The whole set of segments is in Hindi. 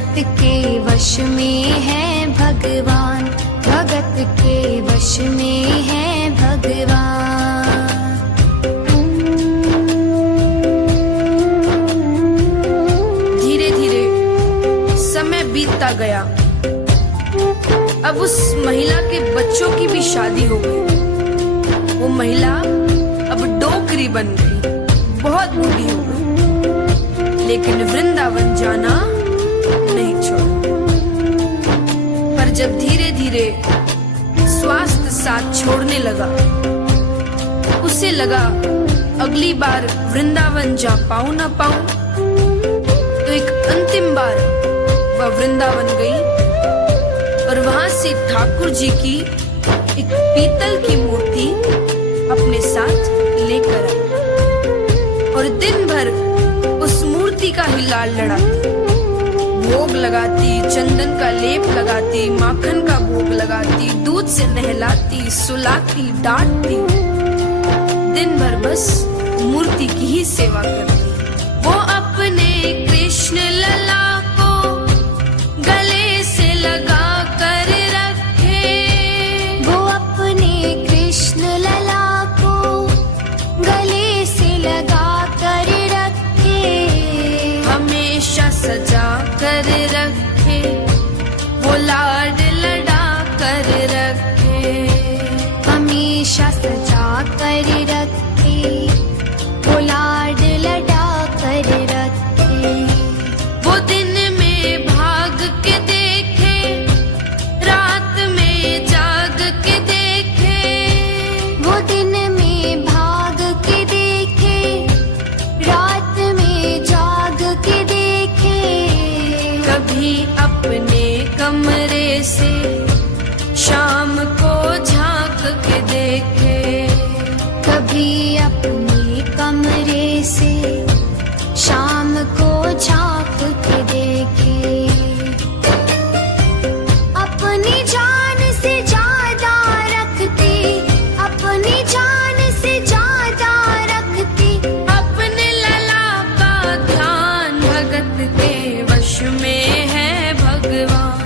भगत के वश में है भगवान, भगत के वश में है भगवान। धीरे धीरे समय बीतता गया। अब उस महिला के बच्चों की भी शादी हो गई। वो महिला अब डोकरी बन गई, बहुत बूढ़ी हो गई, लेकिन वृंदावन जाना नहीं छोड़ा। पर जब धीरे धीरे स्वास्थ्य साथ छोड़ने लगा, उसे लगा अगली बार वृंदावन जा पाऊं ना पाऊं। तो एक अंतिम बार वह वृंदावन गई और वहां से ठाकुर जी की एक पीतल की मूर्ति अपने साथ लेकर आई और दिन भर उस मूर्ति का ही लाल लड़ाती, भोग लगाती, चंदन का लेप लगाती, माखन का भोग लगाती, दूध से नहलाती, सुलाती, डांटती, दिन भर बस मूर्ति की ही सेवा करती। वो अपने कृष्ण लला को गले से लगा कर रखे, वो अपने कृष्ण लला को गले से लगा कर रखे, हमेशा सजा कर रखे, वो लाड लड़ा कर रखे, हमेशा सजा कर रखे, वो लाड लड़ा कर रखे। वो दिन में भाग के देखे, रात में जाग के देखे, वो दिन में भाग के देखे, रात में जाग के देखे, कभी अपने कमरे से शाम को झांक के देखे, कभी अपने कमरे से शाम को झांक के देखे। अपनी जान से ज्यादा रखती, अपनी जान से ज्यादा रखती, अपने लला का ध्यान, भगत के वश में है भगवान,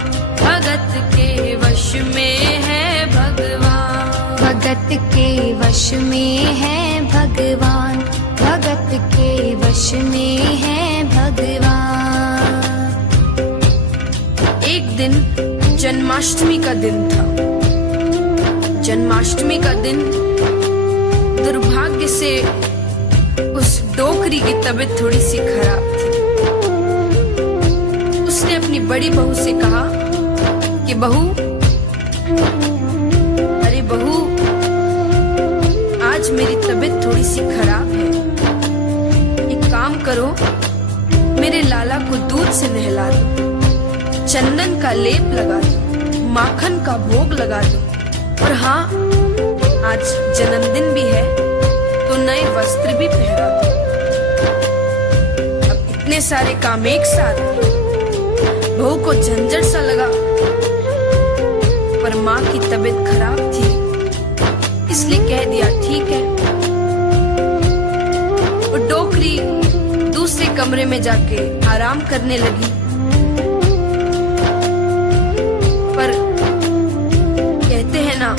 भगत के वश में है भगवान, भगत के वश में है भगवान, भगत के वश में है भगवान। एक दिन जन्माष्टमी का दिन था। जन्माष्टमी का दिन दुर्भाग्य से उस डोकरी की तबीयत थोड़ी सी खराब थी। उसने अपनी बड़ी बहू से कहा कि बहू, अरे बहू, आज मेरी तबीयत थोड़ी सी खराब है, एक काम करो, मेरे लाला को दूध से नहला दो, चंदन का लेप लगा दो, माखन का भोग लगा दो, और हाँ, आज जन्मदिन भी है तो नए वस्त्र भी पहना दो। अब इतने सारे काम एक साथ, बहू को झंझट सा लगा, पर माँ की तबीयत खराब थी, इसलिए कह दिया ठीक है। वो डोकरी दूसरे कमरे में जाके आराम करने लगी। पर कहते हैं ना,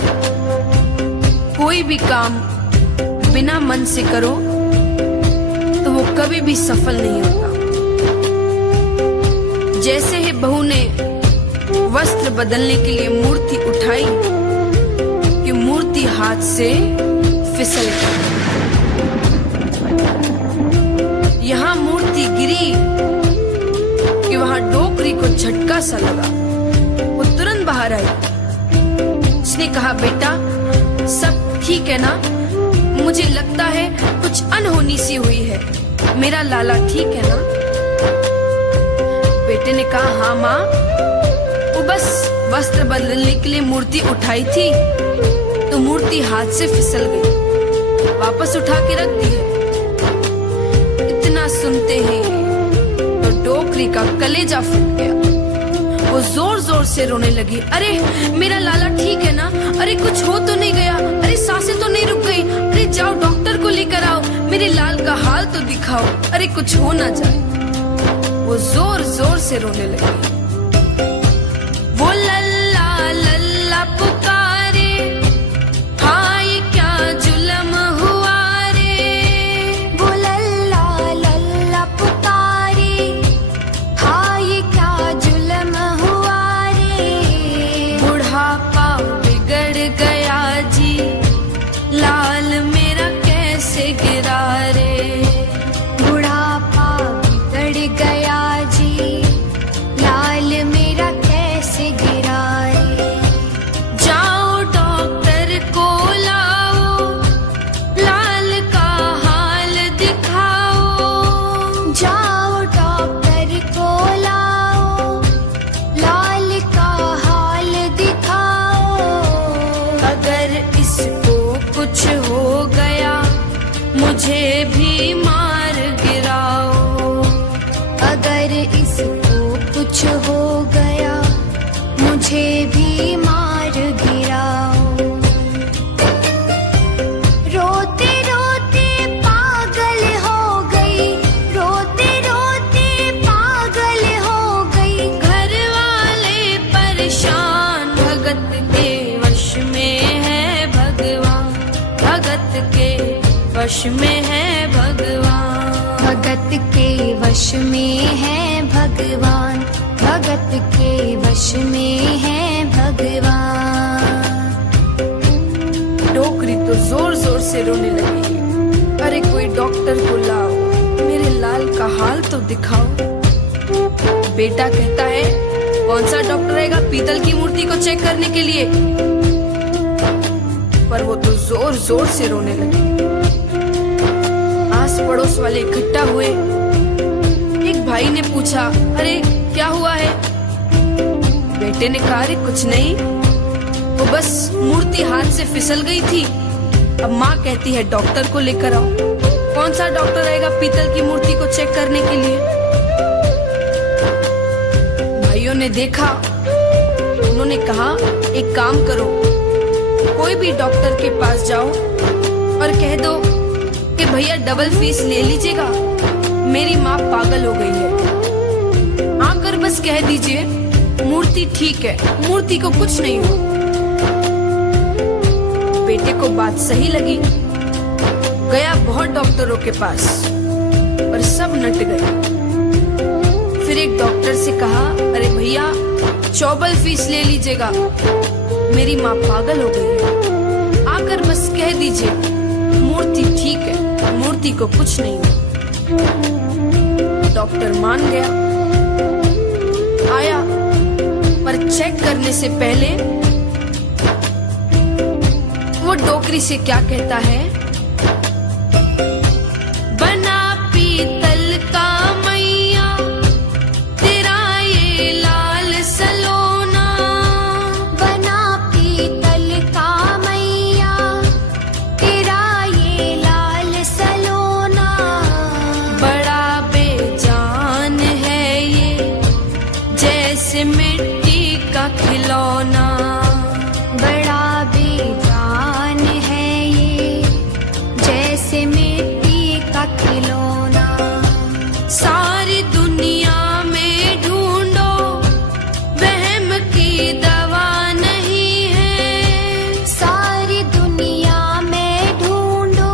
कोई भी काम बिना मन से करो तो वो कभी भी सफल नहीं होता। जैसे ही बहू ने वस्त्र बदलने के लिए मूर्ति उठाई कि मूर्ति हाथ से फिसल गई। यहाँ मूर्ति गिरी कि वहां डोकरी को झटका सा लगा। वो तुरंत बाहर आई। उसने कहा, बेटा सब ठीक है ना? मुझे लगता है कुछ अनहोनी सी हुई है, मेरा लाला ठीक है ना? बेटे ने कहा, हाँ माँ, वो बस वस्त्र बदलने के लिए मूर्ति उठाई थी तो मूर्ति हाथ से फिसल गई, वापस उठा के रख दी है। इतना सुनते ही तो डोकरी का कलेजा फट गया। वो जोर जोर से रोने लगी, अरे मेरा लाला ठीक है ना? अरे कुछ हो तो नहीं गया? अरे सांसें तो नहीं रुक गई? अरे जाओ डॉक्टर को लेकर आओ, मेरे लाल का हाल तो दिखाओ, अरे कुछ हो ना जाए। वो जोर जोर से रोने लगी। वो लल्ला लल्ला पुकारे, हाय क्या जुल्म हुआ रे। वो लल्ला लल्ला पुकारे, हाय क्या जुल्म हुआ रे। बुढ़ापा बिगड़ गया जी, लाल मेरा कैसे गिरा रे। बुढ़ापा बिगड़ गया जी, लाल मेरा कैसे गिरा रे। जाओ डॉक्टर को लाओ, लाल का हाल दिखाओ। जाओ डॉक्टर को लाओ, लाल का हाल दिखाओ। अगर इसको कुछ हो गया, मुझे भी मार गिराओ। अगर इसको कुछ हो गया, मुझे भी मार गिराओ। रोते रोते पागल हो गई, रोते रोते पागल हो गई। घर वाले परेशान, भगत के वश में है भगवान। भगत के वश में है भगवान। भगत के वश में है भगवान, भगत के वश में है भगवान। डोकरी तो जोर जोर से रोने लगी। अरे कोई डॉक्टर को लाओ, मेरे लाल का हाल तो दिखाओ। बेटा कहता है, कौन सा डॉक्टर आएगा पीतल की मूर्ति को चेक करने के लिए। पर वो तो जोर जोर से रोने लगे। आस पड़ोस वाले इकट्ठा हुए। एक भाई ने पूछा, अरे क्या हुआ है। बेटे ने कहा, अरे कुछ नहीं, वो बस मूर्ति हाथ से फिसल गई थी। अब माँ कहती है डॉक्टर को लेकर आओ। कौन सा डॉक्टर आएगा पीतल की मूर्ति को चेक करने के लिए। भाइयों ने देखा, उन्होंने कहा, एक काम करो, कोई भी डॉक्टर के पास जाओ और कह दो कि भैया डबल फीस ले लीजिएगा, मेरी माँ पागल हो गई है। आकर बस कह दीजिए मूर्ति ठीक है, मूर्ति को कुछ नहीं हुआ। बेटे को बात सही लगी, गया बहुत डॉक्टरों के पास, पर सब नट गए। फिर एक डॉक्टर से कहा, अरे भैया चौबल फीस ले लीजिएगा, मेरी माँ पागल हो गई है। आकर बस कह दीजिए मूर्ति ठीक है, मूर्ति को कुछ नहीं हुआ। डॉक्टर मान गया, आया, पर चेक करने से पहले वो डोकरी से क्या कहता है, बना पीतल का मैया तेरा ये लाल सलोना। बना पीतल का मैया तेरा ये लाल सलोना। बड़ा बेजान है ये, जैसे मिट्टी का खिलौना। बड़ा बेजान है ये, जैसे मिट्टी का खिलौना। सारी दुनिया में ढूंढो, वहम की दवा नहीं है। सारी दुनिया में ढूंढो,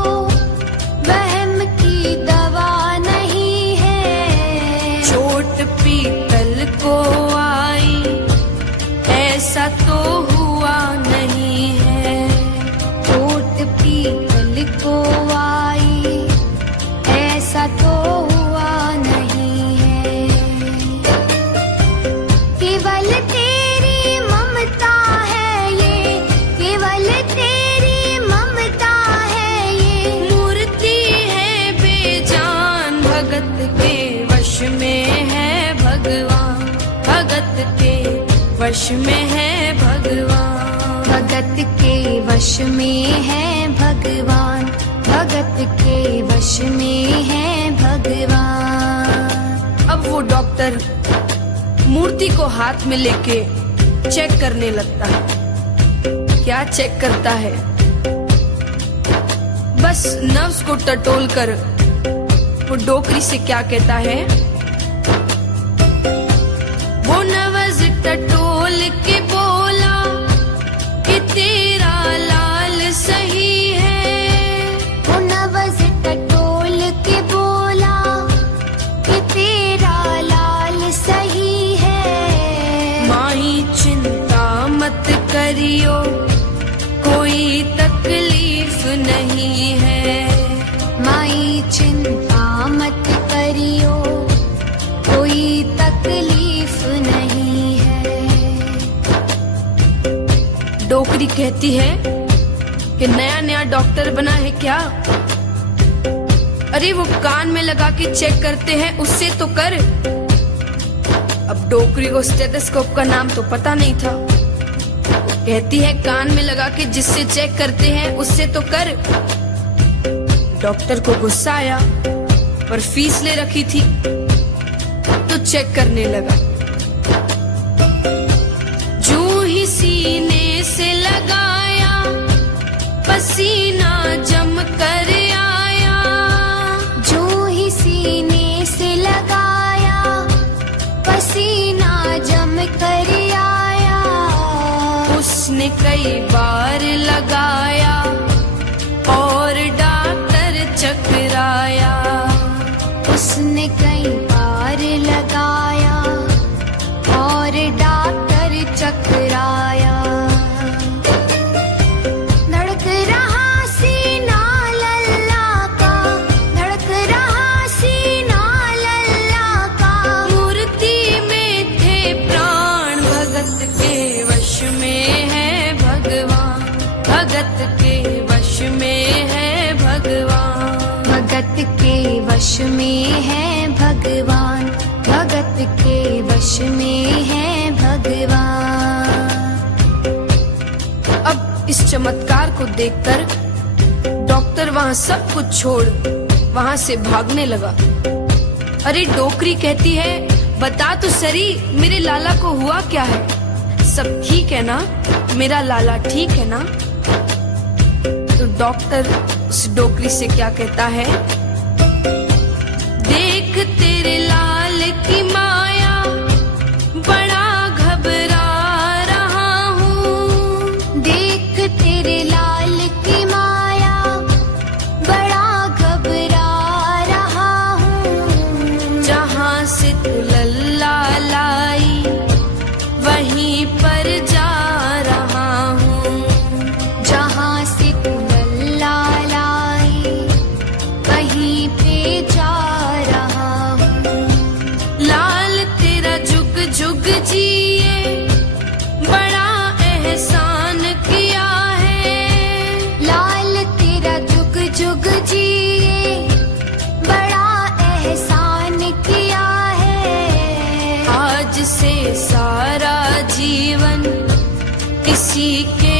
वहम की दवा नहीं है। चोट पीतल को आई, ऐसा तो हुआ नहीं है। चोट पीतल को आई, ऐसा तो हुआ नहीं है। केवल तेरी ममता है ये, केवल तेरी ममता है ये। मूर्ति है बेजान, भगत के वश में है भगवान। भगत के वश में है भगवान। भगत के वश में है भगवान, भगत के वश में है भगवान। अब वो डॉक्टर मूर्ति को हाथ में लेके चेक करने लगता है। क्या चेक करता है, बस नर्व्स को टटोल कर वो डोकरी से क्या कहता है, डोकरी कहती है कि नया नया डॉक्टर बना है क्या? अरे वो कान में लगा के चेक करते हैं, उससे तो कर। अब डोकरी को स्टेथोस्कोप का नाम तो पता नहीं था। कहती है कान में लगा के जिससे चेक करते हैं उससे तो कर। डॉक्टर को गुस्सा आया, पर फीस ले रखी थी तो चेक करने लगा। जो ही सीने से लगाया, पसीना जम कर आया। जो ही सीने से लगाया, पसीना जम कर आया। उसने कई बार लगाया और डॉक्टर चकराया। उसने कई बार लगाया और डॉक्टर चकराया। धड़क रहा सीना लल्ला का, धड़क रहा सीना लल्ला का। मूर्ति में थे प्राण, भगत के वश में है भगवान। भगत के वश में है भगवान। भगत के वश में है भगवान। भगत के वश में है भगवान। अब इस चमत्कार को देखकर डॉक्टर वहां सब कुछ छोड़ वहां से भागने लगा। अरे डोकरी कहती है, बता तो सरी मेरे लाला को हुआ क्या है? सब ठीक है ना? मेरा लाला ठीक है ना? तो डॉक्टर उस डोकरी से क्या कहता है? देख तेरे लाल की माया, बड़ा घबरा रहा हूँ। देख तेरे लाल की माया, बड़ा घबरा रहा हूँ। जहाँ से तू लल्ला लाई, वहीं पर जा रहा हूँ। जहाँ से तू लल्ला लाई, वहीं पे जा रहा हूँ। लाल तेरा जुग जुग जिए, बड़ा एहसान किया है। लाल तेरा जुग जुग जिए, बड़ा एहसान किया है। आज से सारा जीवन इसी के